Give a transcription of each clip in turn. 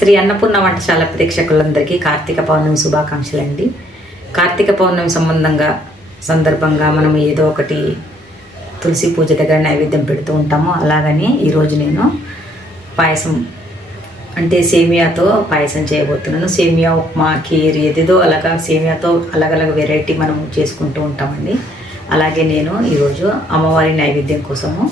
శ్రీ అన్నపూర్ణ వంటశాల ప్రేక్షకులందరికీ కార్తీక పౌర్ణమి శుభాకాంక్షలు అండి కార్తీక పౌర్ణమి సంబంధంగా సందర్భంగా మనం ఏదో ఒకటి తులసి పూజ దగ్గర నైవేద్యం పెడుతూ ఉంటాము. అలాగని ఈరోజు నేను పాయసం అంటే సేమియాతో పాయసం చేయబోతున్నాను. సేమియా ఉప్మా కీర్ ఏదేదో అలాగా సేమియాతో అలగలగ వెరైటీ మనం చేసుకుంటూ ఉంటామండి. అలాగే నేను ఈరోజు అమ్మవారి నైవేద్యం కోసము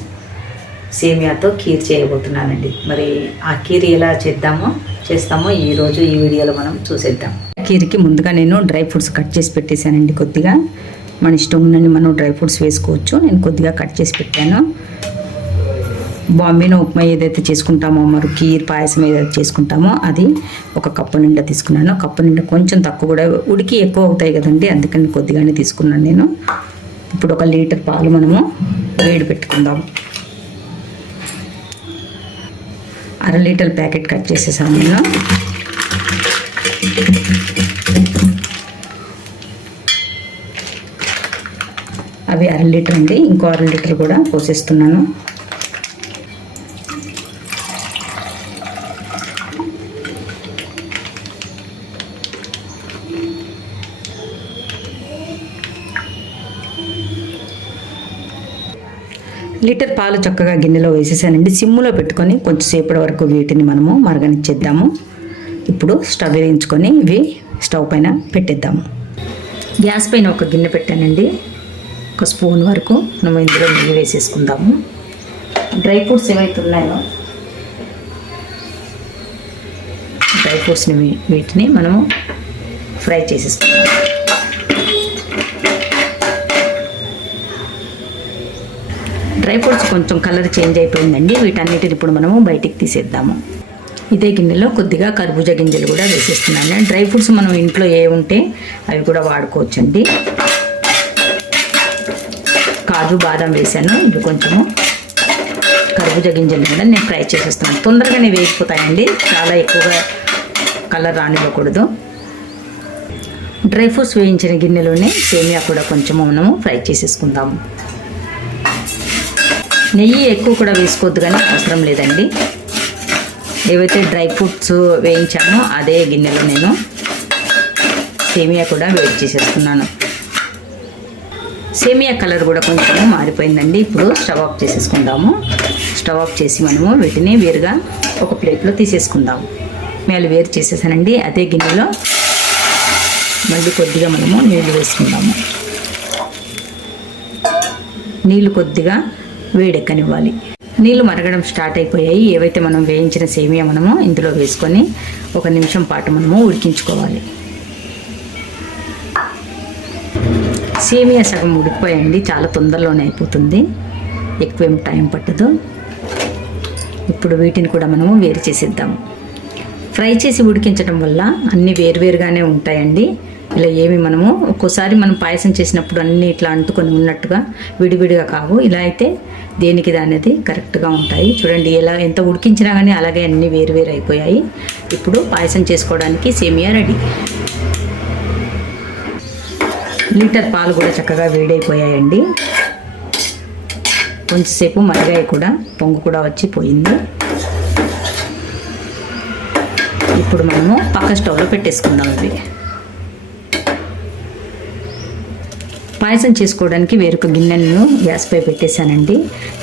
సేమియాతో కీర్ చేయబోతున్నానండి. మరి ఆ కీర్ ఎలా చేద్దామో చేస్తామో ఈరోజు ఈ వీడియోలో మనం చూసేద్దాం. ఖీర్కి ముందుగా నేను డ్రై ఫ్రూట్స్ కట్ చేసి పెట్టేశానండి కొద్దిగా. మన ఇష్టం ఉన్నన్ని మనం డ్రై ఫ్రూట్స్ వేసుకోవచ్చు. నేను కొద్దిగా కట్ చేసి పెట్టాను. బాంబేలో ఉప్మా ఏదైతే చేసుకుంటామో మరి కీర్ పాయసం ఏదైతే చేసుకుంటామో అది ఒక కప్పు నిండా తీసుకున్నాను. కప్పు నిండా కొంచెం తక్కువ కూడా ఉడికి ఎక్కువ అవుతాయి కదండి అందుకని కొద్దిగానే తీసుకున్నాను నేను. ఇప్పుడు ఒక లీటర్ పాలు మనము వేడి పెట్టుకుందాము అర లీటర్ ప్యాకెట్ కట్ చేసేసాము నేను అవి అర లీటర్ అండి ఇంకో అర లీటర్ కూడా పోసేస్తున్నాను. లీటర్ పాలు చక్కగా గిన్నెలో వేసేసానండి. సిమ్లో పెట్టుకొని కొంచెంసేపటి వరకు వీటిని మనము మరగనిచ్చేద్దాము. ఇప్పుడు స్టవ్ వేయించుకొని ఇవి స్టవ్ పైన పెట్టేద్దాము. గ్యాస్ పైన ఒక గిన్నె పెట్టానండి. ఒక స్పూన్ వరకు మనం ఇందులో నెయ్యి వేసేసుకుందాము. డ్రై ఫ్రూట్స్ ఏవైతే ఉన్నాయో డ్రై ఫ్రూట్స్ని వీటిని మనము ఫ్రై చేసేసుకుందాము. డ్రై ఫ్రూట్స్ కొంచెం కలర్ చేంజ్ అయిపోయిందండి. వీటన్నిటిని ఇప్పుడు మనము బయటికి తీసేద్దాము. ఇదే గిన్నెలో కొద్దిగా కర్బూజా గింజలు కూడా వేసేస్తున్నాను. డ్రై ఫ్రూట్స్ మనం ఇంట్లో ఏ ఉంటే అవి కూడా వాడుకోవచ్చండి. కాజు బాదం వేసాను. ఇవి కొంచెము కర్బూజా గింజలు కూడా నేను ఫ్రై చేసేస్తున్నాను. తొందరగానే వేగిపోతాయండి. చాలా ఎక్కువగా కలర్ రానివ్వకూడదు. డ్రై ఫ్రూట్స్ వేయించిన గిన్నెలోనే సేమియా కూడా కొంచెము మనము ఫ్రై చేసేసుకుందాము. నెయ్యి ఎక్కువ కూడా వేసుకోవద్దు కానీ అవసరం లేదండి. ఏవైతే డ్రై ఫ్రూట్స్ వేయించామో అదే గిన్నెలో నేను సేమియా కూడా వేడి చేసేసుకున్నాను సేమియా కలర్ కూడా కొంచెం మారిపోయిందండి. ఇప్పుడు స్టవ్ ఆఫ్ చేసేసుకుందాము. స్టవ్ ఆఫ్ చేసి మనము వీటిని వేరుగా ఒక ప్లేట్లో తీసేసుకుందాము. మేము వేరు చేసేసానండి. అదే గిన్నెలో మళ్ళీ కొద్దిగా మనము నీళ్ళు వేసుకుందాము. నీళ్ళు కొద్దిగా వేడెక్కనివ్వాలి. నీళ్ళు మరగడం స్టార్ట్ అయిపోయాయి. ఏవైతే మనం వేయించిన సేమియా మనము ఇందులో వేసుకొని ఒక నిమిషం పాటు మనము ఉడికించుకోవాలి. సేమియా సగం ఉడికిపోయండి చాలా తొందరలోనే అయిపోతుంది. ఎక్కువేం టైం పట్టదు. ఇప్పుడు వీటిని కూడా మనము వేరు చేసేద్దాము. ఫ్రై చేసి ఉడికించడం వల్ల అన్నీ వేరువేరుగానే ఉంటాయండి. ఇలా ఏమి మనము ఒక్కోసారి మనం పాయసం చేసినప్పుడు అన్నీ ఇట్లా అంటుకొని ఉన్నట్టుగా విడివిడిగా కావు. ఇలా అయితే దేనికి దానిది కరెక్ట్గా ఉంటాయి. చూడండి ఎలా ఎంత ఉడికించినా కానీ అలాగే అన్నీ వేరు వేరు అయిపోయాయి. ఇప్పుడు పాయసం చేసుకోవడానికి సేమియా రెడీ. లీటర్ పాలు కూడా చక్కగా వేడైపోయాయండి. కొంచెంసేపు మరిగాయ కూడా పొంగు కూడా వచ్చి పోయింది. ఇప్పుడు మనము పక్క స్టవ్లో పెట్టేసుకుందాం ఇవి. పాయసం చేసుకోవడానికి వేరొక గిన్నెను గ్యాస్పై పెట్టేశానండి.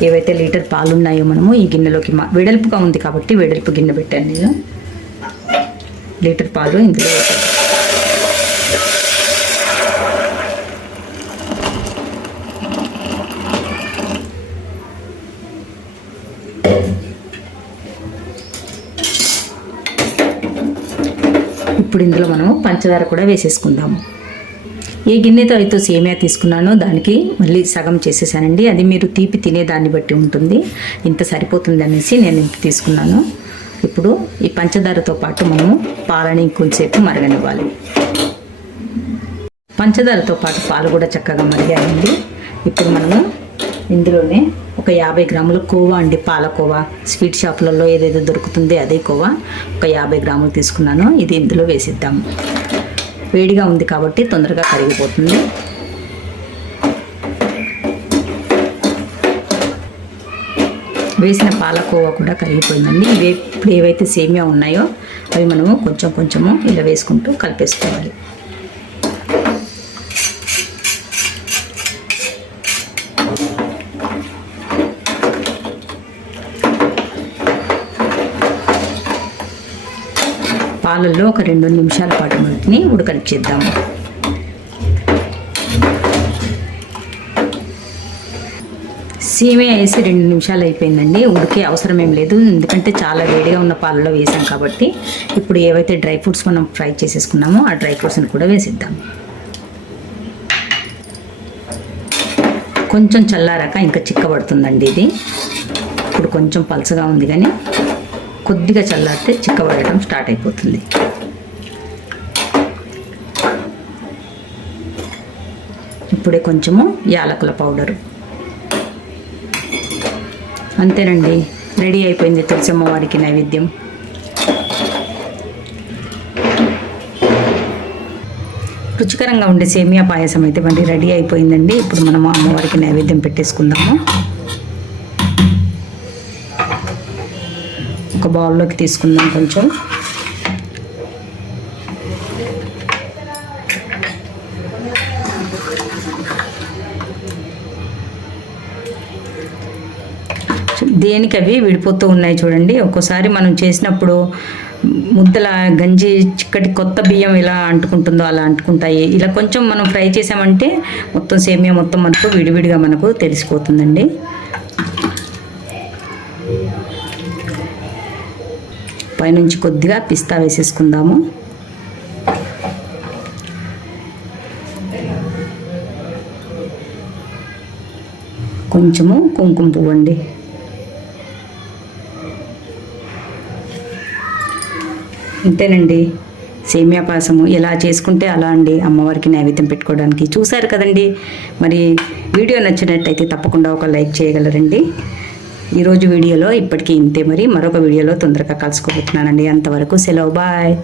ఏవైతే లీటర్ పాలు ఉన్నాయో మనము ఈ గిన్నెలోకి మా వెడల్పుగా ఉంది కాబట్టి వెడల్పు గిన్నె పెట్టాను నేను. లీటర్ పాలు ఇందులో ఇప్పుడు ఇందులో మనము పంచదార కూడా వేసేసుకుందాము. ఏ గిన్నెతో అయితే సేమియా తీసుకున్నానో దానికి మళ్ళీ సగం చేసేసానండి. అది మీరు తీపి తినే దాన్ని బట్టి ఉంటుంది. ఇంత సరిపోతుంది అనేసి నేను ఇంత తీసుకున్నాను. ఇప్పుడు ఈ పంచదారతో పాటు మనము పాలని కొంచెంసేపు మరగనివ్వాలి. పంచదారతో పాటు పాలు కూడా చక్కగా మరిగాయండి ఇప్పుడు మనము ఇందులోనే ఒక యాభై గ్రాముల కోవా అండి. పాలకోవా స్వీట్ షాపులలో ఏదైతే దొరుకుతుంది అదే కోవా. ఒక యాభై గ్రాములు తీసుకున్నాను. ఇది ఇందులో వేసిద్దాము వేడిగా ఉంది కాబట్టి తొందరగా కరిగిపోతుంది. వేసిన పాలకోవా కూడా కరిగిపోయిందండి. ఇవే ఇప్పుడు ఏవైతే సేమియా ఉన్నాయో అవి మనము కొంచెం కొంచెము ఇలా వేసుకుంటూ కలిపేసుకోవాలి. పాలల్లో ఒక రెండు నిమిషాల పాటు వీటిని ఉడకనిచ్చేద్దాము సేమే వేసి రెండు నిమిషాలు అయిపోయిందండి. ఉడికే అవసరం ఏం లేదు. ఎందుకంటే చాలా వేడిగా ఉన్న పాలలో వేసాం కాబట్టి ఇప్పుడు ఏవైతే డ్రై ఫ్రూట్స్ మనం ఫ్రై చేసేసుకున్నామో ఆ డ్రై ఫ్రూట్స్ని కూడా వేసిద్దాం. కొంచెం చల్లారాక ఇంకా చిక్కబడుతుందండి ఇది. ఇప్పుడు కొంచెం పలసగా ఉంది కానీ కొద్దిగా చల్లారితే చిక్కబడటం స్టార్ట్ అయిపోతుంది. ఇప్పుడే కొంచెము యాలకుల పౌడరు. అంతేనండి రెడీ అయిపోయింది తులసమ్మవారికి నైవేద్యం. రుచికరంగా ఉండే సేమియా పాయసం అయితే మళ్ళీ రెడీ అయిపోయిందండి. ఇప్పుడు మనం అమ్మవారికి నైవేద్యం పెట్టేసుకుందాము. బౌల్లోకి తీసుకుందాం కొంచెం. దేనికి అవి విడిపోతూ ఉన్నాయి చూడండి. ఒక్కోసారి మనం చేసినప్పుడు ముద్దల గంజి చిక్కటి కొత్త బియ్యం ఎలా అంటుకుంటుందో అలా అంటుకుంటాయి. ఇలా కొంచెం మనం ఫ్రై చేసామంటే మొత్తం సేమియా మొత్తం మనకు విడివిడిగా మనకు తెలిసిపోతుందండి. పైనుంచి కొద్దిగా పిస్తా వేసేసుకుందాము. కొంచెము కుంకుమ పువ్వు అండి అంతేనండి సేమియా పాయసము ఎలా చేసుకుంటే అలా అండి అమ్మవారికి నైవేద్యం పెట్టుకోవడానికి. చూశారు కదండి మరి వీడియో నచ్చినట్టయితే తప్పకుండా ఒక లైక్ చేయగలరండి. ఈరోజు వీడియోలో ఇప్పటికీ ఇంతే మరి. మరొక వీడియోలో తొందరగా కలుసుకోబోతున్నానండి. అంతవరకు సెలవు. బాయ్.